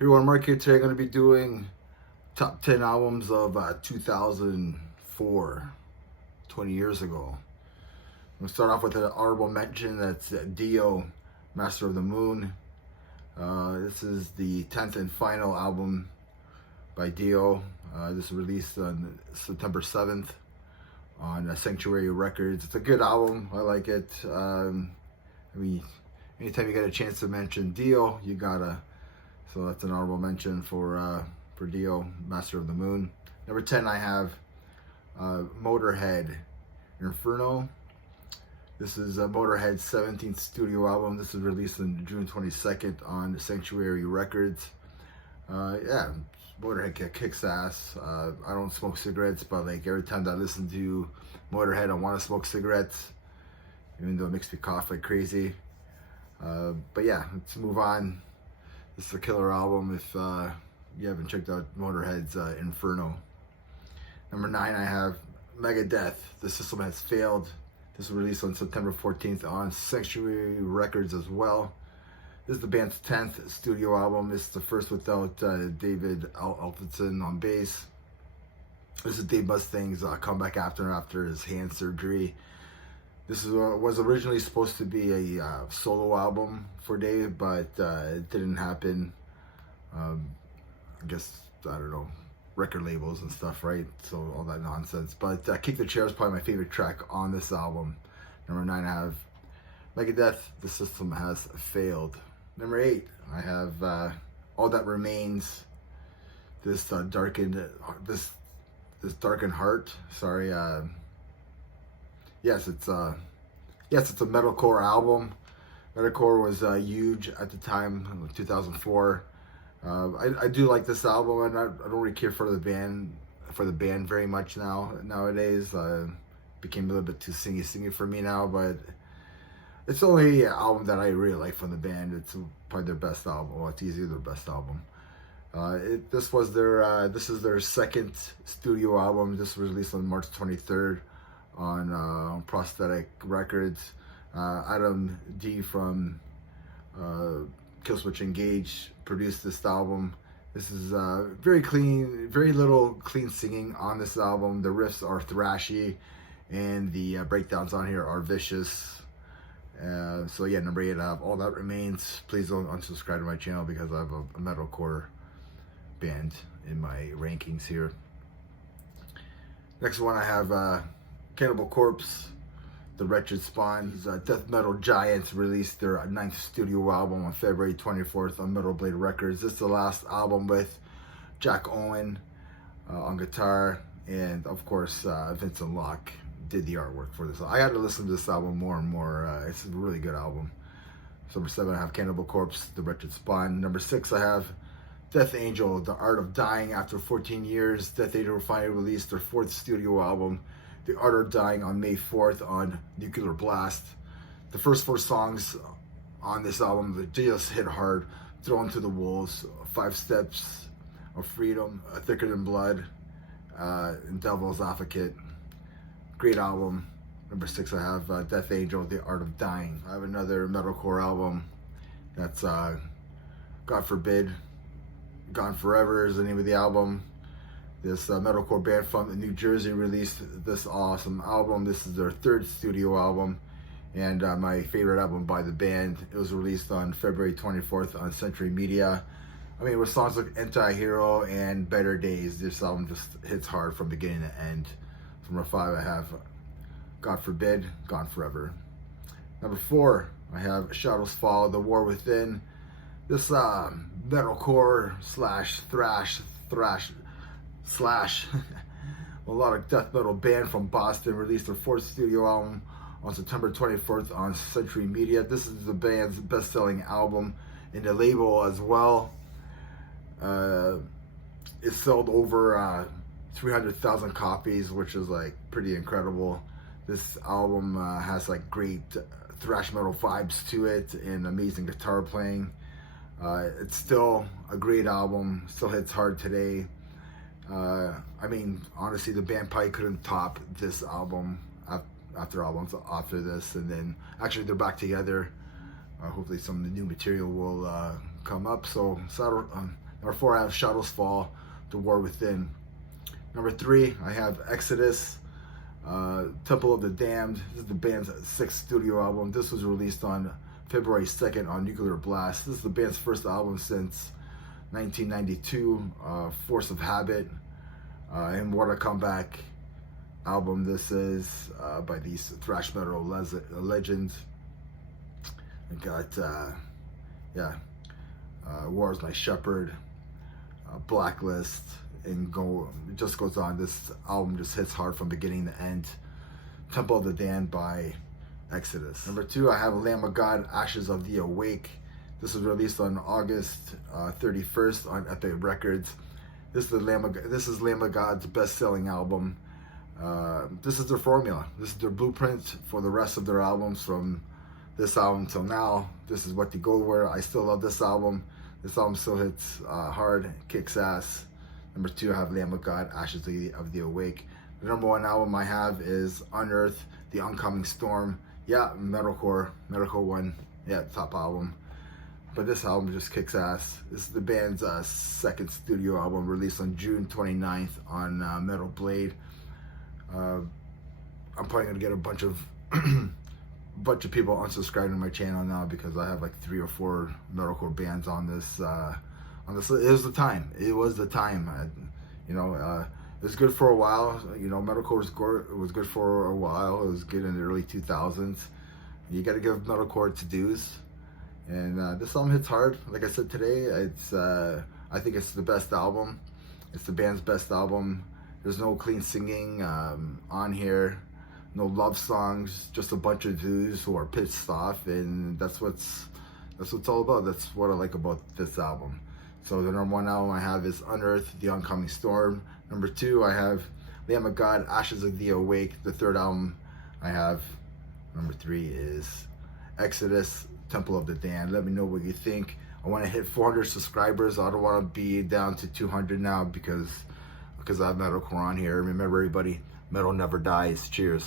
Hey everyone, Mark here. Today I'm going to be doing top 10 albums of 2004, 20 years ago. I'm going to start off with an honorable mention. That's Dio, Master of the Moon. This is the 10th and final album by Dio. This was released on September 7th on Sanctuary Records. It's a good album. I like it. Anytime you get a chance to mention Dio, you gotta. So that's an honorable mention for Dio, Master of the Moon. Number 10, I have Motorhead, Inferno. This is Motorhead's 17th studio album. This was released on June 22nd on Sanctuary Records. Motorhead kicks ass. I don't smoke cigarettes, but like every time that I listen to Motorhead, I want to smoke cigarettes, even though it makes me cough like crazy. But yeah, let's move on. This is a killer album if you haven't checked out Motorhead's Inferno. Number 9, I have Megadeth, The System Has Failed. This was released on September 14th on Sanctuary Records as well. This is the band's 10th studio album. This is the first without David Ellefson on bass. This is Dave Mustang's comeback after his hand surgery. This was originally supposed to be a solo album for Dave, but it didn't happen. I guess, I don't know, record labels and stuff, right? So all that nonsense. But Kick the Chair is probably my favorite track on this album. Number 9, I have Megadeth, The System Has Failed. Number 8, I have All That Remains. This darkened heart. Sorry. Yes, it's a metalcore album. Metalcore was huge at the time, 2004. I do like this album, and I don't really care for the band very much nowadays. Became a little bit too singy for me now, but it's the only album that I really like from the band. It's probably their best album. Well, it's easily their best album. This is their second studio album. This was released on March 23rd on Prosthetic Records. Adam D from Killswitch Engage produced this album. This is very clean, very little clean singing on this album. The riffs are thrashy, and the breakdowns on here are vicious. So yeah, number 8, I have All That Remains. Please don't unsubscribe to my channel because I have a metalcore band in my rankings here. Next one, I have Cannibal Corpse, The Wretched Spawns. Death Metal Giants released their 9th studio album on February 24th on Metal Blade Records. This is the last album with Jack Owen on guitar, and of course Vincent Locke did the artwork for this. I got to listen to this album more and more. It's a really good album. So number 7, I have Cannibal Corpse, The Wretched Spawn. Number 6, I have Death Angel, The Art of Dying. After 14 years, Death Angel finally released their 4th studio album, The Art of Dying, on May 4th on Nuclear Blast. The first 4 songs on this album, they just hit hard. Thrown to the Wolves, 5 Steps of Freedom, Thicker Than Blood, and Devil's Advocate. Great album. Number 6, I have Death Angel, The Art of Dying. I have another metalcore album. That's God Forbid, Gone Forever is the name of the album. This metalcore band from New Jersey released this awesome album. This is their 3rd studio album, and my favorite album by the band. It was released on February 24th on Century Media. I mean, with songs like Anti-Hero and Better Days, this album just hits hard from beginning to end. Number 5, I have God Forbid, Gone Forever. Number 4, I have Shadows Fall, The War Within. This metalcore slash thrash a lot of death metal band from Boston released their 4th studio album on September 24th on Century Media. This is the band's best-selling album in the label as well. It sold over 300,000 copies, which is like pretty incredible. This album has like great thrash metal vibes to it and amazing guitar playing. It's still a great album, still hits hard today. I mean, honestly, the band probably couldn't top this album after albums after this, and then actually they're back together. Hopefully some of the new material will come up. So Number 4, I have Shadows Fall, The War Within. Number 3, I have Exodus, Temple of the Damned. This is the band's 6th studio album. This was released on February 2nd on Nuclear Blast. This is the band's first album since 1992, Force of Habit, and What a Comeback album this is, by these thrash metal legends. I got, War is My Shepherd, Blacklist, and it just goes on. This album just hits hard from beginning to end. Temple of the Damned by Exodus. Number 2, I have Lamb of God, Ashes of the Awake. This was released on August 31st on Epic Records. This is Lamb of God's best-selling album. This is their formula. This is their blueprint for the rest of their albums from this album till now. This is what they go where. I still love this album. This album still hits hard, kicks ass. Number 2, I have Lamb of God, Ashes of the Awake. The number 1 album I have is Unearth, The Oncoming Storm. Yeah, metalcore one. Yeah, top album. But this album just kicks ass. This is the band's 2nd studio album, released on June 29th on Metal Blade. I'm probably gonna get a bunch of people unsubscribing to my channel now because I have like 3 or 4 metalcore bands on this. It was the time. It was the time. It was good for a while. Metalcore was good for a while. It was good in the early 2000s. You got to give metalcore its dues. And this album hits hard. Like I said today, I think it's the best album. It's the band's best album. There's no clean singing on here. No love songs. Just a bunch of dudes who are pissed off, and that's what it's all about. That's what I like about this album. So the number 1 album I have is Unearth, The Oncoming Storm. Number 2, I have Lamb of God, Ashes of the Awake. The 3rd album I have, number 3, is Exodus, Temple of the Damned. Let me know what you think. I want to hit 400 subscribers. I don't want to be down to 200 now because I have metalcore on here. Remember, everybody, metal never dies. Cheers.